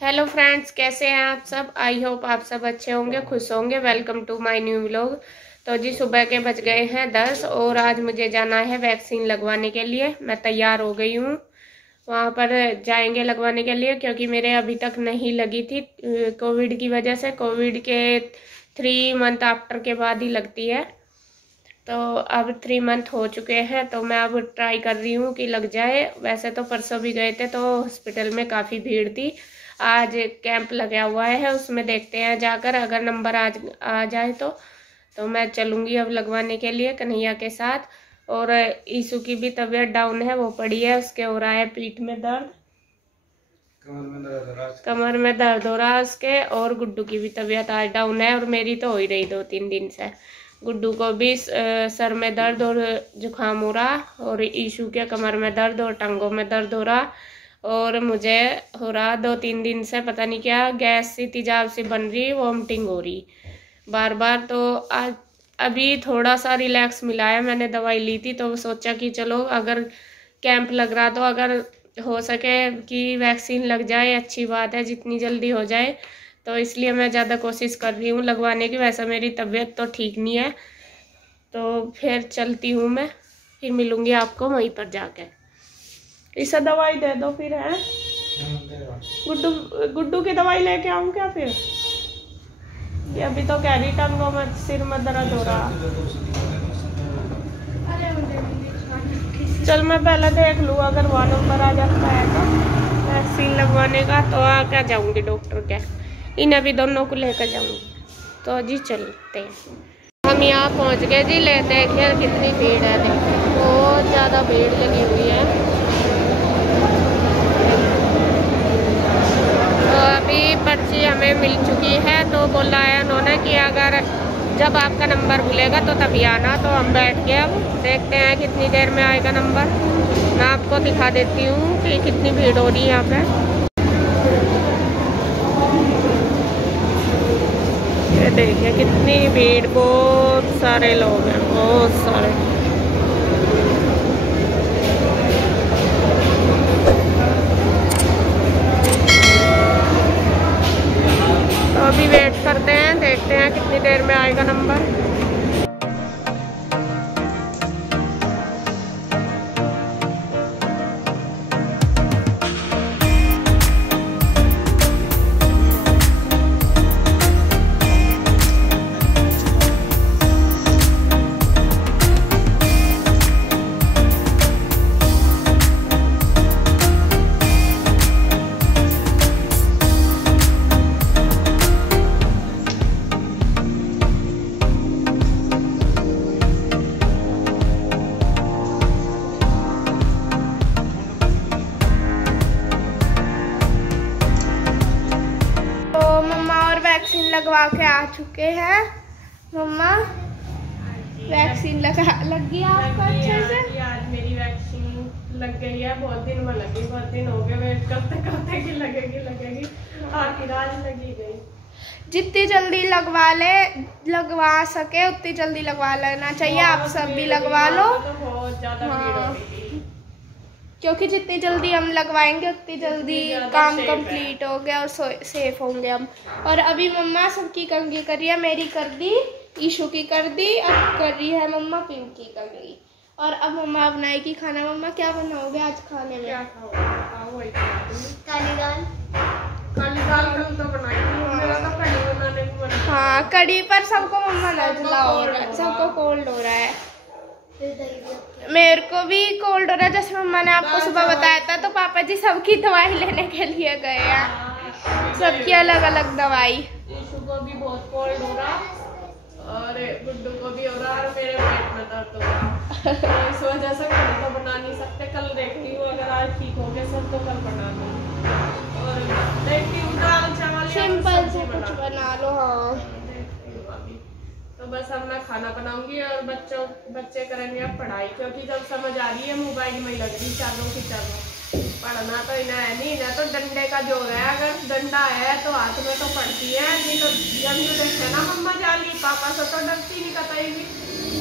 Hello friends, कैसे हैं आप सब। आई होप आप सब अच्छे होंगे, खुश होंगे। Welcome to my new vlog. तो जी सुबह के बज गए हैं 10 और आज मुझे जाना है वैक्सीन लगवाने के लिए। मैं तैयार हो गई हूँ, वहाँ पर जाएंगे लगवाने के लिए क्योंकि मेरे अभी तक नहीं लगी थी कोविड की वजह से। कोविड के 3 मंथ आफ्टर के बाद ही लगती है, तो अब 3 मंथ हो चुके हैं, तो मैं अब ट्राई कर रही हूँ कि लग जाए। वैसे तो परसों भी गए थे तो हॉस्पिटल में काफ़ी भीड़ थी। आज कैंप लगा हुआ है, उसमें देखते हैं जाकर, अगर नंबर आज आ जाए तो मैं चलूँगी अब लगवाने के लिए कन्हैया के साथ। और ईशु की भी तबीयत डाउन है, वो पड़ी है, उसके हो रहा है पीठ में दर्द, कमर में दर्द हो रहा है उसके। और गुड्डू की भी तबीयत आज डाउन है और मेरी तो हो ही रही 2-3 दिन से। गुड्डू को भी सर में दर्द और जुकाम हो रहा, और ईशू के कमर में दर्द और टांगों में दर्द हो रहा, और मुझे हो रहा 2-3 दिन से पता नहीं क्या गैस सी तेजाब सी बन रही, वॉमिटिंग हो रही बार बार। तो आज अभी थोड़ा सा रिलैक्स मिला है, मैंने दवाई ली थी तो सोचा कि चलो अगर कैंप लग रहा तो अगर हो सके कि वैक्सीन लग जाए अच्छी बात है, जितनी जल्दी हो जाए। तो इसलिए मैं ज़्यादा कोशिश कर रही हूँ लगवाने की। वैसे मेरी तबीयत तो ठीक नहीं है, तो फिर चलती हूँ मैं, फिर मिलूँगी आपको वहीं पर जाके। इसे दवाई दे दो फिर, है गुड्डू की दवाई लेके आऊँ क्या फिर? ये अभी तो कह रही टांगों में सिर में दर्द हो रहा। चल मैं पहले देख लूँ, अगर वहाँ नंबर आ जाता है तो वैक्सीन लगवाने का, तो क्या जाऊँगी डॉक्टर के, इन अभी दोनों को लेकर जाऊँगी। तो जी चलते हैं। हम यहाँ पहुँच गए जी। ले देखिए कितनी भीड़ है, देखिए बहुत ज़्यादा भीड़ लगी हुई है। तो अभी पर्ची हमें मिल चुकी है, तो बोला है उन्होंने कि अगर जब आपका नंबर खुलेगा तो तभी आना। तो हम बैठ के अब देखते हैं कितनी देर में आएगा नंबर। मैं आपको दिखा देती हूँ कि कितनी भीड़ हो रही है यहाँ पे। ये देखिए कितनी भीड़, बहुत सारे लोग हैं, बहुत सारे। तो अभी वेट करते हैं, देखते हैं कितनी देर में आएगा नंबर। वैक्सीन लगवा के आ चुके हैं मम्मा। वैक्सीन लग गई आपको अच्छे से? आज मेरी वैक्सीन लग गई है, बहुत दिन में लगी, बहुत दिन हो गए वेट करते करते कि लगेगी, आखिर आज लगी गई। जितनी जल्दी लगवा सके उतनी जल्दी लगवा लेना चाहिए। आप सब भी लगवा लो। बहुत ज्यादा भीड़ हो रही थी, क्योंकि जितनी जल्दी हम लगवाएंगे उतनी जल्दी काम कंप्लीट हो गया और सेफ होंगे हम। और अभी मम्मा सबकी कंघी कर रही है, मेरी कर दी, ईशु की कर दी, अब कर रही है मम्मा पिंकी की कंघी। और अब मम्मा बनाएगी खाना। मम्मा क्या बनाओगे आज खाने में? क्या खाओगे? काली दाल कल तो बनाई थी, मेरा तो कढ़ी बनाने को मन। हाँ कढ़ी, पर सबको मम्मा नजला हो रहा है, सबको कोल्ड हो रहा है। मेरे को भी कोल्ड हो रहा है, जैसे मम्मा ने आपको सुबह बताया था। तो पापा जी सबकी दवाई लेने के लिए गए हैं, सबकी अलग अलग दवाई। ईशु को भी बहुत कोल्ड हो रहा और गुड्डू को भी हो रहा और मेरे पेट में दर्द हो रहा। तो इस वजह से कल तो बना नहीं सकते, कल देखती हूँ अगर आज ठीक हो गया सब तो कल बना दूँ। और देखती हूँ दाल चावल सिंपल से कुछ बना लो। हाँ तो बस अब मैं खाना बनाऊंगी और बच्चे करेंगे अब पढ़ाई, क्योंकि जब समझ आ रही है मोबाइल में लग रही चारों पढ़ना तो इन्हें है नहीं। इन्हें तो डंडे का जोर है, अगर डंडा है तो हाथ में तो पढ़ती है, नहीं तो जब देखते ना मम्मा जाली पापा से तो डरती नहीं कतई।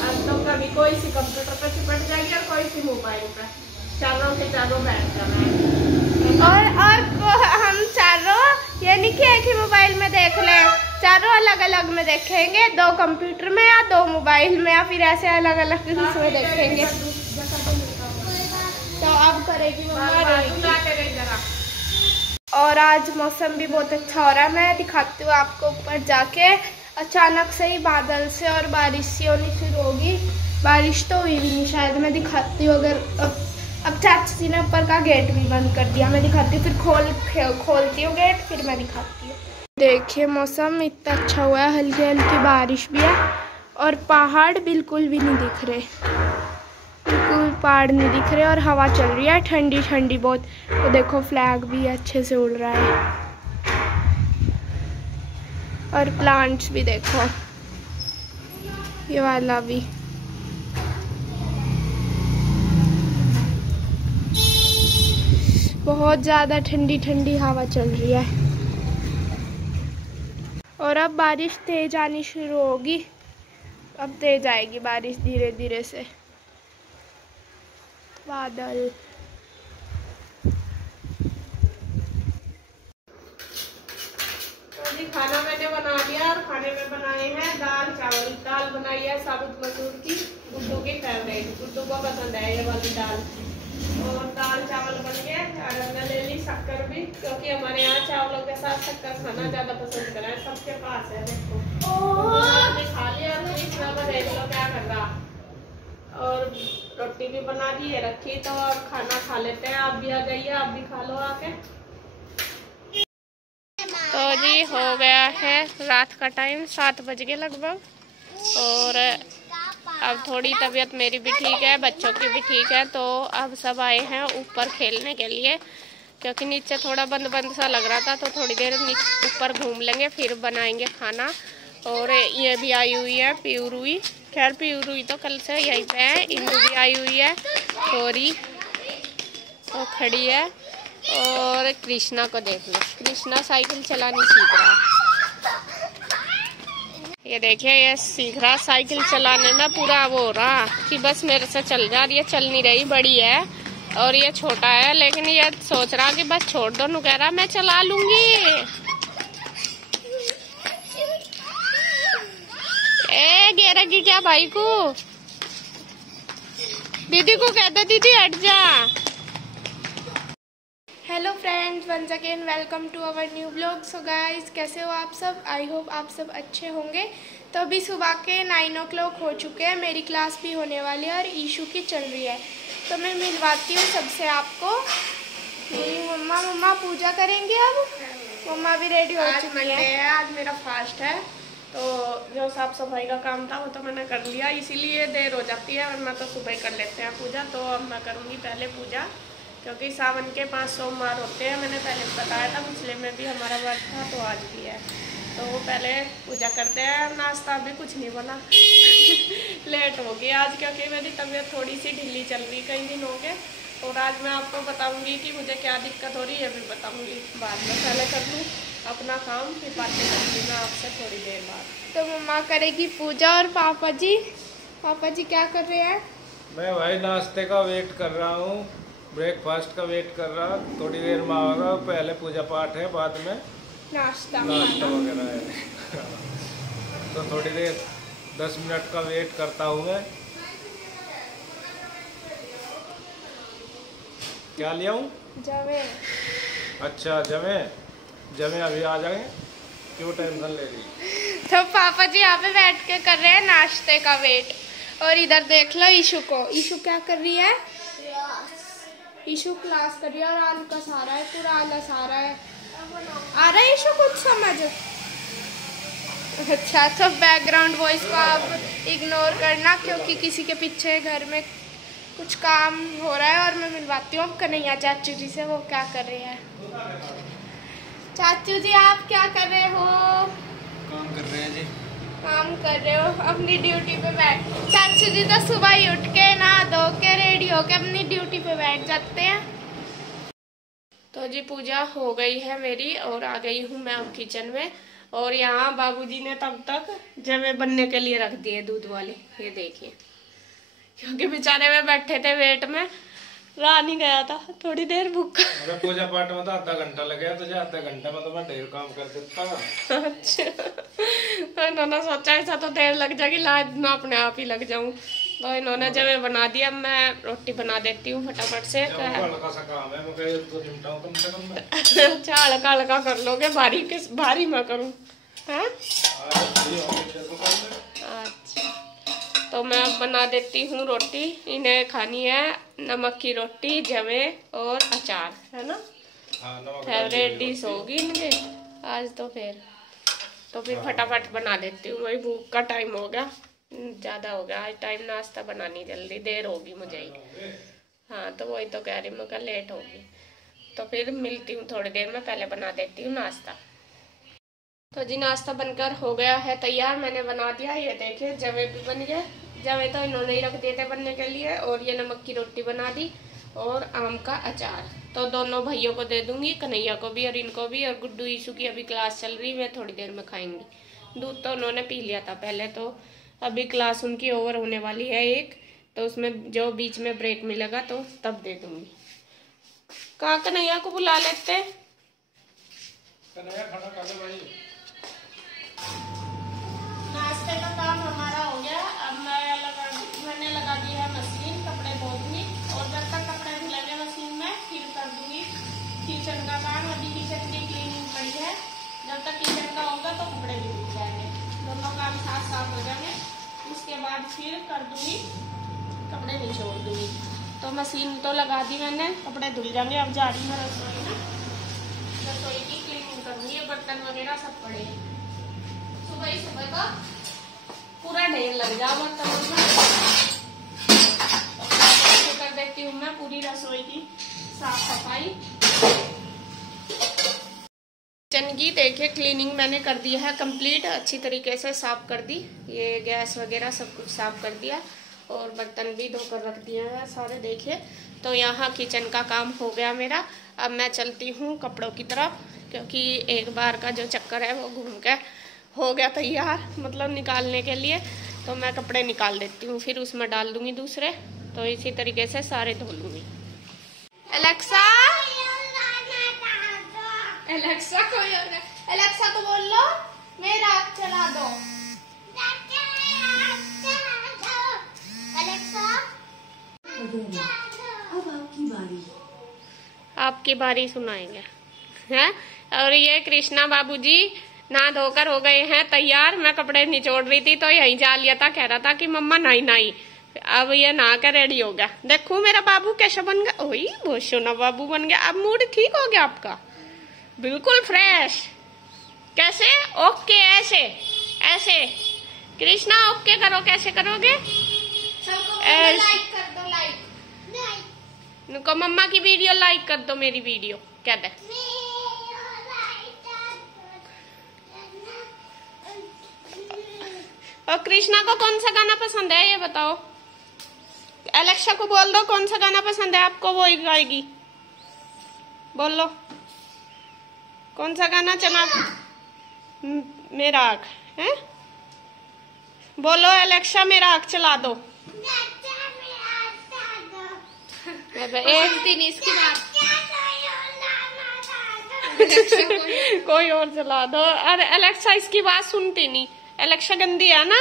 अब तो कभी कोई सी कंप्यूटर पे चिपट जाएगी और कोई सी मोबाइल पे, चारों के चारों बैठ जाना है। और हम चारों चारों अलग अलग में देखेंगे, 2 कंप्यूटर में या 2 मोबाइल में या फिर ऐसे अलग अलग उसमें देखेंगे। तो अब करेगी मम्मा। और आज मौसम भी बहुत अच्छा हो रहा है। मैं दिखाती हूँ आपको ऊपर जाके। अचानक से ही बादल से और बारिश सी होनी शुरू होगी। बारिश तो हुई भी नहीं शायद, मैं दिखाती हूँ। अगर अब चाची जी ने ऊपर का गेट भी बंद कर दिया, मैं दिखाती हूँ, फिर खोलती हूँ गेट, फिर मैं दिखाती हूँ। देखिए मौसम इतना अच्छा हुआ है, हल्की हल्की बारिश भी है और पहाड़ बिल्कुल भी नहीं दिख रहे, बिल्कुल पहाड़ नहीं दिख रहे और हवा चल रही है ठंडी ठंडी बहुत। तो देखो फ्लैग भी अच्छे से उड़ रहा है और प्लांट्स भी देखो, ये वाला भी। बहुत ज़्यादा ठंडी ठंडी हवा चल रही है और अब बारिश तेज आनी शुरू होगी। अब तेज आएगी बारिश धीरे धीरे से। बादल तो जी खाना मैंने बना लिया और खाने में बनाए हैं दाल चावल। दाल बनाई है साबुत मसूर की, गुड्डू की फेवरेट, गुड्डू को पसंद है ये वाली दाल। और दाल चावल बन गए और हमने ले ली शक्कर भी, क्योंकि हमारे यहाँ चावलों के साथ शक्कर खाना ज्यादा पसंद करा है, सबके पास है। देखो खा लिया देख लो क्या कर रहा। और रोटी भी बना दी है रखी, तो अब खाना खा लेते हैं। आप भी आ जाइए, आप भी खा लो आके। तो जी हो गया है रात का टाइम, 7 बज गए लगभग। और अब थोड़ी तबीयत मेरी भी ठीक है, बच्चों की भी ठीक है। तो अब सब आए हैं ऊपर खेलने के लिए, क्योंकि नीचे थोड़ा बंद बंद सा लग रहा था। तो थोड़ी देर ऊपर घूम लेंगे, फिर बनाएंगे खाना। और ये भी आई हुई है प्यूरुई, खैर प्यूरुई तो कल से यहीं पे है। इंदू भी आई हुई है, थोड़ी तो खड़ी है। और कृष्णा को देख लो, कृष्णा साइकिल चलानी सीख रहा है। ये देखिए ये सीख रहा साइकिल चलाने में, पूरा वो हो रहा कि बस मेरे से चल जा रही है, चल नहीं रही। बड़ी है और ये छोटा है, लेकिन ये सोच रहा कि बस छोड़ दो। नु कह रहा मैं चला लूंगी। ए गिरेगी क्या भाई को? दीदी को कहते दीदी हट जा। Hello friends, once again welcome to our new blog. So guys, कैसे हो आप सब? आई होप आप सब अच्छे होंगे। तो अभी सुबह के 9 o'clock हो चुके हैं, मेरी क्लास भी होने वाली है और ईशू की चल रही है। तो मैं मिलवाती हूँ सबसे आपको। मम्मा पूजा करेंगे अब। मम्मा भी रेडी हो चुकी है। आज मेरा फास्ट है, तो जो साफ सफाई का काम था वो तो मैंने कर लिया, इसीलिए देर हो जाती है, वरना तो सुबह ही कर लेते हैं पूजा। तो अब मैं करूँगी पहले पूजा, क्योंकि सावन के 5 सोमवार होते हैं। मैंने पहले बताया था, पिछले में भी हमारा व्रत था, तो आज भी है। तो वो पहले पूजा करते हैं। नाश्ता भी कुछ नहीं बना लेट हो गई आज, क्योंकि मेरी तबीयत थोड़ी सी ढीली चल रही कई दिन हो गए। और आज मैं आपको बताऊंगी कि मुझे क्या दिक्कत हो रही है, भी बताऊंगी बाद में। पहले कर लूँ अपना काम, फिर बातें करूँगी मैं आपसे थोड़ी देर बाद। तो मम्मा करेगी पूजा और पापा जी क्या कर रहे हैं? मैं भाई नाश्ते का वेट कर रहा हूँ, ब्रेकफास्ट का वेट कर रहा। थोड़ी देर में होगा, पहले पूजा पाठ है, बाद में नाश्ता वगैरह है तो थोड़ी देर 10 मिनट का वेट करता हूँ मैं। क्या लिया हूँ? जवे। अच्छा जमे अभी आ जाएंगे, क्यों टेंशन ले रही? तो पापा जी यहाँ पे बैठ के कर रहे हैं नाश्ते का वेट। और इधर देख लो ईशू को, ईशू क्या कर रही है? ईशू क्लास कर रही है और आलू का सारा है, पूरा आलस आ रहा है। आ रहा है ईशू कुछ समझ? अच्छा, तो बैकग्राउंड वॉइस को आप इग्नोर करना, क्योंकि किसी के पीछे घर में कुछ काम हो रहा है। और मैं मिलवाती हूँ कन्हैया चाचू जी से, वो क्या कर रहे हैं। चाचू जी आप क्या कर रहे हो? काम कर रहे हैं जी। काम कर रहे हो, अपनी ड्यूटी पे बैठ। चाचू जी तो सुबह ही उठ के नहा धो के रेडी होके अपनी ड्यूटी पे बैठ जाते हैं। तो जी पूजा हो गई है मेरी और आ गई हूँ मैं अब किचन में। और यहाँ बाबूजी ने तब तक जवे बनने के लिए रख दिए दूध वाले, ये देखिए, क्योंकि बेचारे में बैठे थे वेट में। रहा नहीं गया था, थोड़ी देर भूखा। अरे पूजा पाठ में तो आधा घंटा लगे, तुझे आधा घंटे में तो मैं ढेर काम कर देता। अच्छा इन्होंने सोचा ऐसा तो देर लग जाएगी, लाद मैं अपने आप ही लग जाऊं। तो इन्होंने जब बना दिया, मैं रोटी बना देती हूँ फटाफट से। हल्का सा काम है, मैं तो निपटाऊं कम से कम। अच्छा हल्का हल्का कर लोगे, भारी मैं करूँ? अच्छा तो मैं अब बना देती हूँ रोटी। इन्हें खानी है नमक की रोटी, जवे और अचार, है ना? फेवरेट डिश होगी इनके आज तो। फिर फटाफट बना देती हूँ, वही भूख का टाइम हो गया, ज़्यादा हो गया आज टाइम। नाश्ता बनानी जल्दी, देर होगी मुझे ही। हाँ तो वही तो कह रही मैं, कल लेट होगी। तो फिर मिलती हूँ थोड़ी देर में, पहले बना देती हूँ नाश्ता। तो जी नाश्ता बनकर हो गया है तैयार, मैंने बना दिया। ये देखिए जवे भी बन गए। जवे तो इन्होंने ही रख दिए थे बनने के लिए, और ये नमक की रोटी बना दी और आम का अचार। तो दोनों भाइयों को दे दूंगी, कन्हैया को भी और इनको भी। और गुड्डू ईशू की अभी क्लास चल रही है, थोड़ी देर में खाएंगी। दूध तो उन्होंने पी लिया था पहले, तो अभी क्लास उनकी ओवर होने वाली है एक, तो उसमें जो बीच में ब्रेक मिलेगा तो तब दे दूंगी। कहाँ कन्हैया को बुला लेते। नाश्ते का काम हमारा हो गया। अब मैंने लगा दी है मशीन, कपड़े धो दूंगी। और जब तक कपड़े धुलेंगे मशीन में, फिर कर दूंगी किचन का काम। अभी किचन की क्लीनिंग पड़ी है, जब तक किचन का होगा तो कपड़े भी धुल जाएंगे, दोनों काम साथ साथ हो जाएंगे। उसके बाद फिर कर दूंगी, कपड़े निचोड़ दूंगी। तो मशीन तो लगा दी मैंने, कपड़े धुल जाएंगे। अब जा रही है रसोई में, रसोई की क्लीनिंग करूंगी। बर्तन वगैरह सब पड़े हैं, सुबह का पूरा ढेर लग जाओ बर्तन में। तो कर देती हूँ मैं पूरी रसोई की साफ सफाई। किचन की देखिए क्लीनिंग मैंने कर दी है कंप्लीट, अच्छी तरीके से साफ कर दी। ये गैस वगैरह सब कुछ साफ कर दिया, और बर्तन भी धोकर रख दिए हैं सारे। देखिए तो यहाँ किचन का काम हो गया मेरा। अब मैं चलती हूँ कपड़ों की तरफ, क्योंकि एक बार का जो चक्कर है वो घूम के हो गया तैयार, मतलब निकालने के लिए। तो मैं कपड़े निकाल देती हूँ, फिर उसमें डाल दूंगी दूसरे। तो इसी तरीके से सारे धो लूंगी। एलेक्सा, एलेक्सा को बोल लो मेरा आग चला दो। एलेक्सा अब आपकी बारी सुनाएंगे हैं। और ये कृष्णा बाबूजी नहा धोकर हो गए हैं तैयार। मैं कपड़े निचोड़ रही थी तो यहीं जा लिया था, कह रहा था कि मम्मा नहीं। अब ये नहा कर रेडी हो गया। देखो मेरा बाबू कैसा बन गया, ओही बहुत सोना बाबू बन गया। अब मूड ठीक हो गया आपका, बिल्कुल फ्रेश। कैसे? ओके ऐसे कृष्णा ओके करो, कैसे करोगे? लाइक कर दो, लाइक को मम्मा की वीडियो लाइक कर दो, मेरी वीडियो क्या दे। और कृष्णा को कौन सा गाना पसंद है ये बताओ। एलेक्सा को बोल दो कौन सा गाना पसंद है आपको, वो ही गाएगी। बोल लो कौन सा गाना चला। मेरा आँख है, बोलो एलेक्सा मेरा आँख चला दो। एक दिन इसकी बात कोई और चला दो। अरे एलेक्सा इसकी बात सुनती नहीं, एलेक्सा गंदी है ना।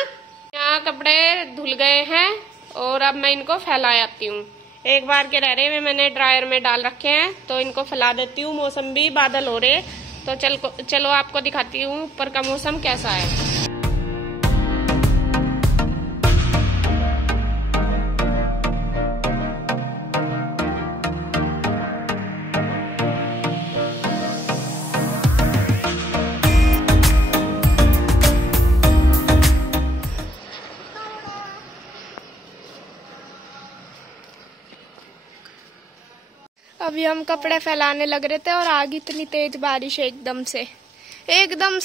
यहाँ कपड़े धुल गए हैं और अब मैं इनको फैला आती हूँ। एक बार के रह हुए मैंने ड्रायर में डाल रखे हैं, तो इनको फैला देती हूँ। मौसम भी बादल हो रहे, तो चलो आपको दिखाती हूँ ऊपर का मौसम कैसा है। अभी हम कपड़े फैलाने लग रहे थे और आगी इतनी तेज बारिश एकदम से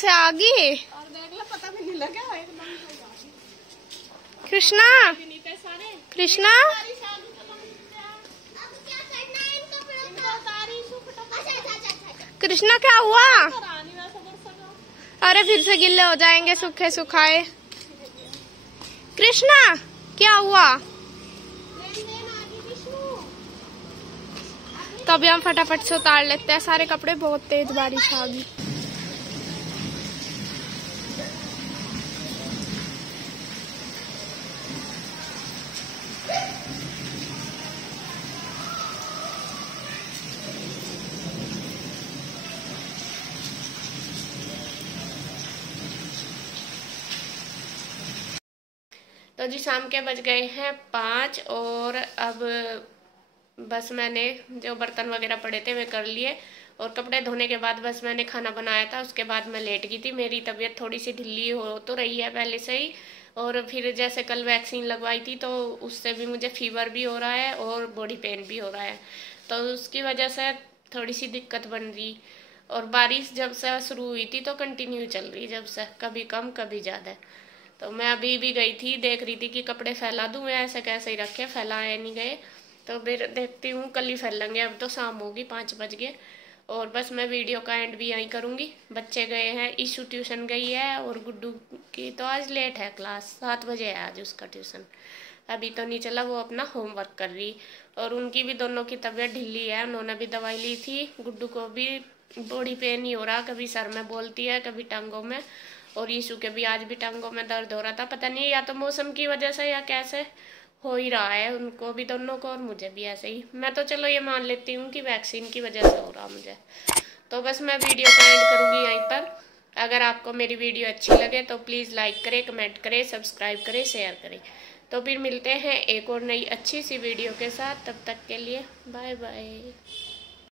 आ गई। और देख लो पता भी नहीं लगा एकदम से। कृष्णा कृष्णा क्या हुआ? अरे फिर से गिल्ले हो जाएंगे सूखे सुखाए। कृष्णा क्या हुआ? तो अभी हम फटाफट से उतार लेते हैं सारे कपड़े, बहुत तेज बारिश आ गई। तो जी शाम के बज गए हैं 5 और अब बस मैंने जो बर्तन वगैरह पड़े थे वे कर लिए और कपड़े धोने के बाद बस मैंने खाना बनाया था, उसके बाद मैं लेट गई थी। मेरी तबीयत थोड़ी सी ढिल्ली हो तो रही है पहले से ही, और फिर जैसे कल वैक्सीन लगवाई थी तो उससे भी मुझे फीवर भी हो रहा है और बॉडी पेन भी हो रहा है, तो उसकी वजह से थोड़ी सी दिक्कत बन रही। और बारिश जब से शुरू हुई थी तो कंटिन्यू चल रही, जब से कभी कम कभी ज़्यादा। तो मैं अभी भी गई थी, देख रही थी कि कपड़े फैला दूं, ऐसे कैसे ही रखे, फैलाए नहीं गए। तो फिर देखती हूँ कल ही फैलेंगे, अब तो शाम होगी, 5 बज गए। और बस मैं वीडियो का एंड भी यहीं करूँगी। बच्चे गए हैं, ईशू ट्यूशन गई है और गुड्डू की तो आज लेट है क्लास, 7 बजे है आज उसका ट्यूशन, अभी तो नहीं चला, वो अपना होमवर्क कर रही। और उनकी भी दोनों की तबीयत ढीली है, उन्होंने भी दवाई ली थी। गुड्डू को भी बॉडी पेन ही हो रहा, कभी सर में बोलती है कभी टांगों में, और यीशु के भी आज भी टांगों में दर्द हो रहा था। पता नहीं या तो मौसम की वजह से या कैसे हो ही रहा है, उनको भी दोनों को और मुझे भी ऐसे ही। मैं तो चलो ये मान लेती हूँ कि वैक्सीन की वजह से हो रहा मुझे। तो बस मैं वीडियो का एंड करूँगी यहीं पर। अगर आपको मेरी वीडियो अच्छी लगे तो प्लीज़ लाइक करें, कमेंट करें, सब्सक्राइब करें, शेयर करें। तो फिर मिलते हैं एक और नई अच्छी सी वीडियो के साथ, तब तक के लिए बाय बाय।